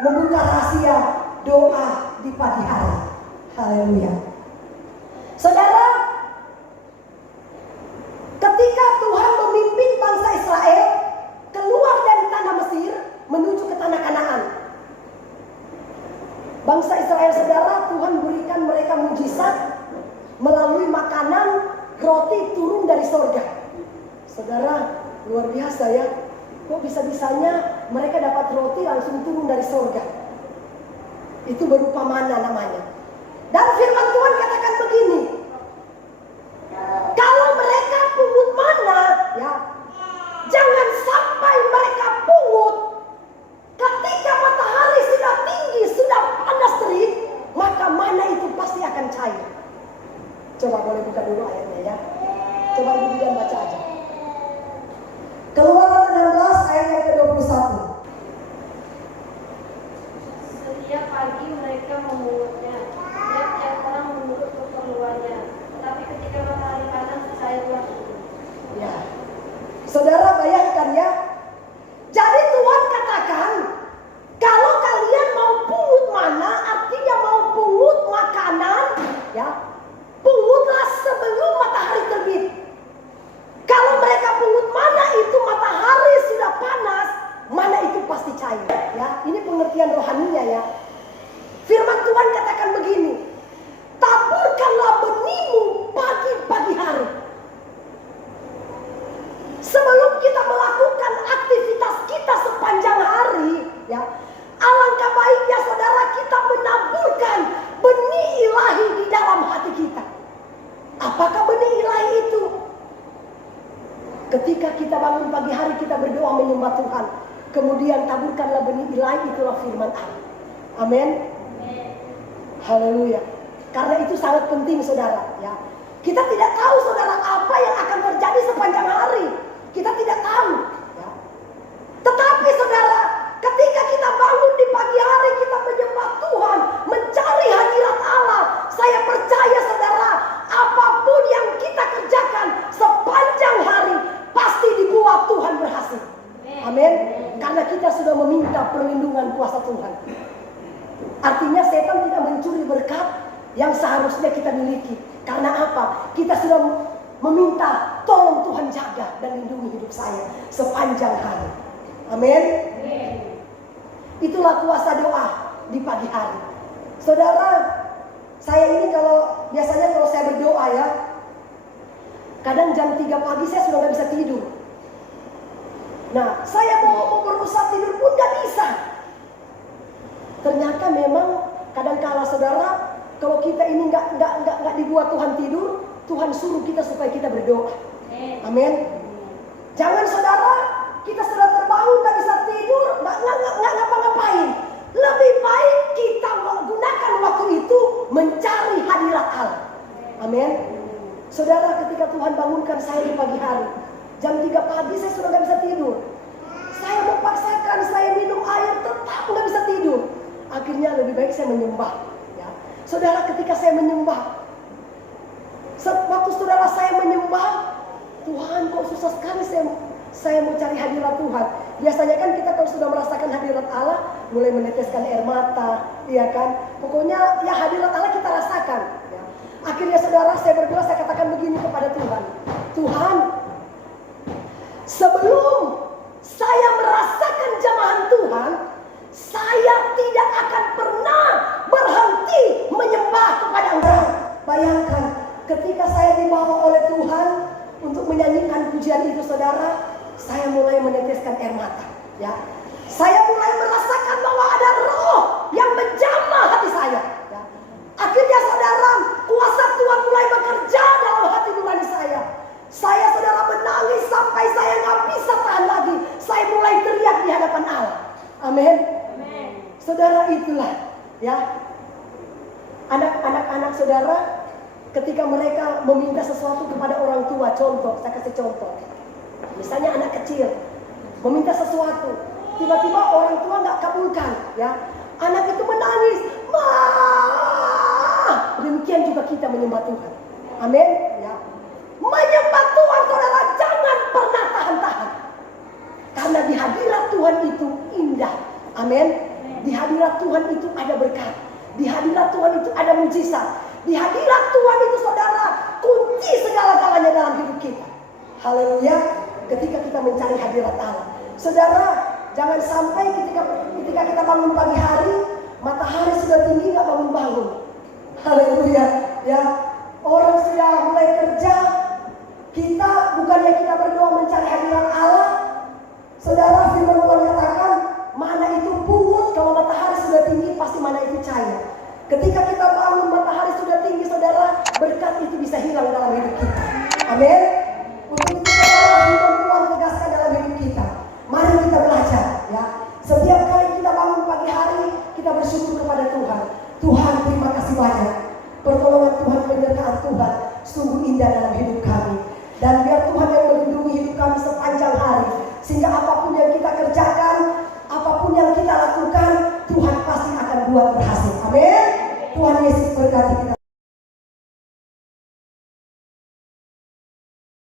membuka rahasia doa di pagi hari. Haleluya. Saudara, ketika Tuhan memimpin bangsa Israel keluar dari tanah Mesir menuju ke tanah Kanaan, bangsa Israel, saudara, Tuhan berikan mereka mujizat melalui makanan roti turun dari sorga. Saudara, luar biasa ya. Kok bisa-bisanya mereka dapat roti langsung turun dari sorga? Itu berupa mana namanya. Dan firman Tuhan katakan begini, kalau mereka pungut mana, ya, jangan sampai mereka pungut ketika matahari sudah tinggi, sudah panas terik, maka mana itu pasti akan cair. Coba boleh buka dulu ayatnya ya. Coba Ibu Bidan baca aja. Keluaran 16 ayat yang ke-21. Setiap pagi mereka memungutnya, tiap-tiap orang menurut keperluannya. Tetapi ketika matahari panas, cairlah itu. Ya, saudara bayangkan ya. Jadi Tuhan katakan, kalau kalian mau pungut mana, artinya mau pungut makanan, ya, pungutlah sebelum matahari terbit. Kalau mereka pungut mana itu matahari sudah panas, mana itu pasti cair. Ya, ini pengertian rohaninya ya. Firman Tuhan katakan begini, taburkanlah benihmu pagi-pagi hari. Sebelum kita melakukan aktivitas kita sepanjang hari, ya, alangkah baiknya saudara kita menaburkan benih ilahi di dalam hati kita. Apakah benih ilahi itu? Ketika kita bangun pagi hari, kita berdoa menyembah Tuhan, kemudian taburkanlah benih ilahi, itulah firman Allah. Amin. Haleluya. Karena itu sangat penting saudara ya. Kita tidak tahu saudara apa yang akan terjadi sepanjang hari. Kita tidak tahu ya. Tetapi saudara, ketika kita bangun di pagi hari, kita menyembah Tuhan, mencari hadirat Allah, saya percaya saudara, apapun yang kita kerjakan sepanjang hari pasti dibuat Tuhan berhasil. Amin. Karena kita sudah meminta perlindungan kuasa Tuhan. Artinya setan tidak mencuri berkat yang seharusnya kita miliki. Karena apa? Kita sudah meminta tolong Tuhan jaga dan lindungi hidup saya sepanjang hari. Amin. Itulah kuasa doa di pagi hari. Saudara, saya ini biasanya kalau saya berdoa ya, kadang jam 3 pagi saya sudah gak bisa tidur. Nah, saya mau berusaha tidur pun gak bisa. Ternyata memang kadang-kala saudara, kalau kita ini nggak dibuat Tuhan tidur, Tuhan suruh kita supaya kita berdoa. Amin. Jangan saudara, kita sudah terbangun nggak bisa tidur, nggak ngapa-ngapain. Lebih baik kita menggunakan waktu itu mencari hadirat Allah. Amin. Saudara, ketika Tuhan bangunkan saya di pagi hari, jam 3 pagi saya sudah nggak bisa tidur. Saya memaksakan, saya minum air, tetap nggak bisa tidur. Akhirnya lebih baik saya menyembah. Ya. Saudara, ketika saya menyembah, waktu saudara saya menyembah, Tuhan kok susah sekali saya mau cari hadirat Tuhan. Biasanya kan kita kalau sudah merasakan hadirat Allah, mulai meneteskan air mata, iya kan? Pokoknya ya hadirat Allah kita rasakan. Ya. Akhirnya saudara, saya berdoa, saya katakan begini kepada Tuhan. Tuhan, sebelum saya merasakan jamahan Tuhan, saya tidak akan pernah berhenti menyembah kepada Engkau. Bayangkan, ketika saya dibawa oleh Tuhan untuk menyanyikan pujian itu saudara, saya mulai meneteskan air mata. Ya, saya mulai merasakan bahwa ada roh yang menjamah hati saya. Ya. Akhirnya saudara, kuasa Tuhan mulai bekerja dalam hati nurani saya. Saya saudara menangis sampai saya nggak bisa tahan lagi. Saya mulai teriak di hadapan Allah. Amin. Saudara, itulah ya anak-anak saudara ketika mereka meminta sesuatu kepada orang tua. Contoh, saya kasih contoh. Misalnya anak kecil meminta sesuatu, tiba-tiba orang tua nggak kabulkan, ya. Anak itu menangis, "Ma!" Demikian juga kita menyembah Tuhan. Amin. Ya. Menyembah Tuhan saudara, jangan pernah tahan-tahan. Karena di hadirat Tuhan itu indah. Amin. Di hadirat Tuhan itu ada berkat. Di hadirat Tuhan itu ada mujizat. Di hadirat Tuhan itu saudara, kunci segala-galanya dalam hidup kita. Haleluya. Ketika kita mencari hadirat Allah. Saudara, jangan sampai ketika kita bangun pagi hari, matahari sudah tinggi gak bangun-bangun. Haleluya. Ya, orang sudah mulai kerja, kita bukannya kita berdoa mencari hadirat Allah. Saudara, firman Tuhan katakan, mana itu pungut, kalau matahari sudah tinggi pasti mana itu cair. Ketika kita bangun matahari sudah tinggi, saudara, berkat itu bisa hilang dalam hidup kita. Amin. Untuk itu saudara, firman Tuhan tegaskan dalam hidup kita. Mari kita belajar, ya. Setiap kali kita bangun pagi hari, kita bersyukur kepada Tuhan. Tuhan, terima kasih banyak. Pertolongan Tuhan, penyertaan Tuhan sungguh indah dalam hidup kami. Dan biar Tuhan yang melindungi hidup kami sepanjang hari, sehingga apapun yang kita kerjakan, apapun yang kita lakukan, Tuhan pasti akan buat berhasil. Amin. Tuhan Yesus berkati kita.